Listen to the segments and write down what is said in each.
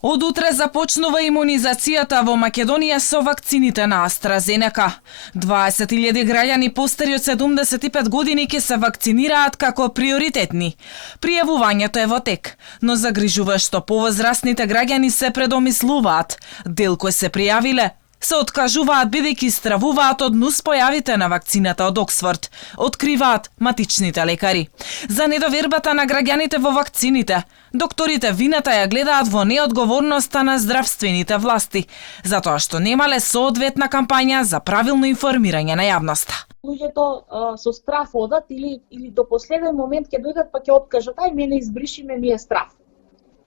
Од утре започнува имунизацијата во Македонија со вакцините на AstraZeneca. 20.000 граѓани постари од 75 години ќе се вакцинираат како приоритетни. Пријавувањето е во тек, но загрижува што повозрасните граѓани се предомислуваат. Дел кои се пријавиле се откажуваат бидејќи стравуваат од нуспојавите на вакцината од Оксфорд, откриваат матичните лекари. За недовербата на граѓаните во вакцините, докторите вината ја гледаат во неодговорноста на здравствените власти, затоа што немале соодветна кампања за правилно информирање на јавноста. Луѓето со страф одат или до последен момент ќе дојдат па ќе откажат, ај мене избриши ме, ми е страф.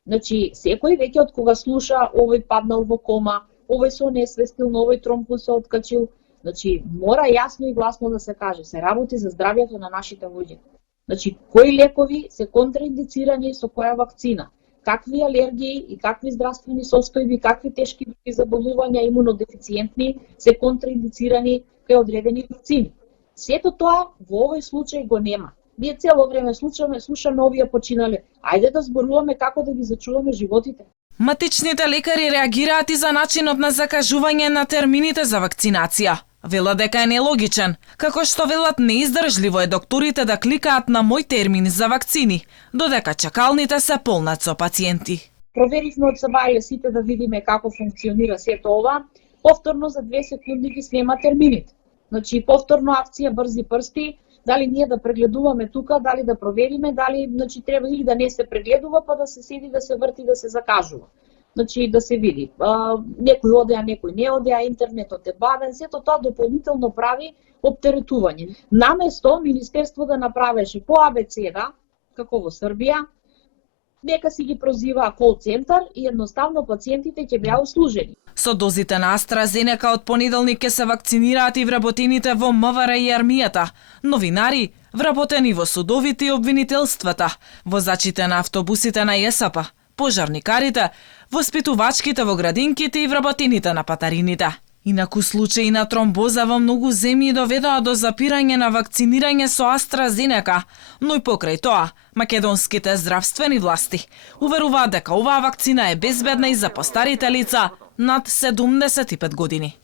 Значи, секој веќе од кога слуша овој паднал во кома, овој се онесвестил, овој тромб се откачил. Значи, мора јасно и гласно да се каже, се работи за здравјето на нашите луѓе. Значи, кои лекови се контраиндицирани со која вакцина, какви алергии и какви здравствени состојби, какви тешки заболувања имунодефициентни се контраиндицирани кај одредени вакцини. Сето тоа во овој случај го нема. Ние цело време слушаме овие починале. Ајде да зборуваме како да ги зачуваме животите. Матичните лекари реагираат и за начинот на закажување на термините за вакцинација. Велат дека е нелогичен, како што велат неиздржливо е докторите да кликаат на мој термин за вакцини, додека чакалните се полнат со пациенти. Проверивме од Сабајле сите да видиме како функционира сето ова. Повторно за 2 секунди ги снема термините. Значи, повторно акција брзи прсти, дали ние да прегледуваме тука, дали да провериме, дали треба или да не се прегледува, па да се седи, да се врти, да се закажува. Значи, да се види. Некој оде, а некој не оде, а интернетот е бавен, сето тоа дополнително прави оптеретување. Наместо Министерство да направеше по абецеда, како во Србија, нека си ги прозива кол центар и едноставно пациентите ќе беа услужени. Со дозите на AstraZeneca од понеделник ќе се вакцинираат и вработените во МВР и армијата, новинари, вработени во судовите и обвинителствата, возачите на автобусите на ЈСП, пожарникарите, воспитувачките во градинките и вработените на патарините. Инаку случаи на тромбоза во многу земји доведоа до запирање на вакцинирање со AstraZeneca, но и покрај тоа, македонските здравствени власти уверуваат дека оваа вакцина е безбедна и за постарите лица над 75 години.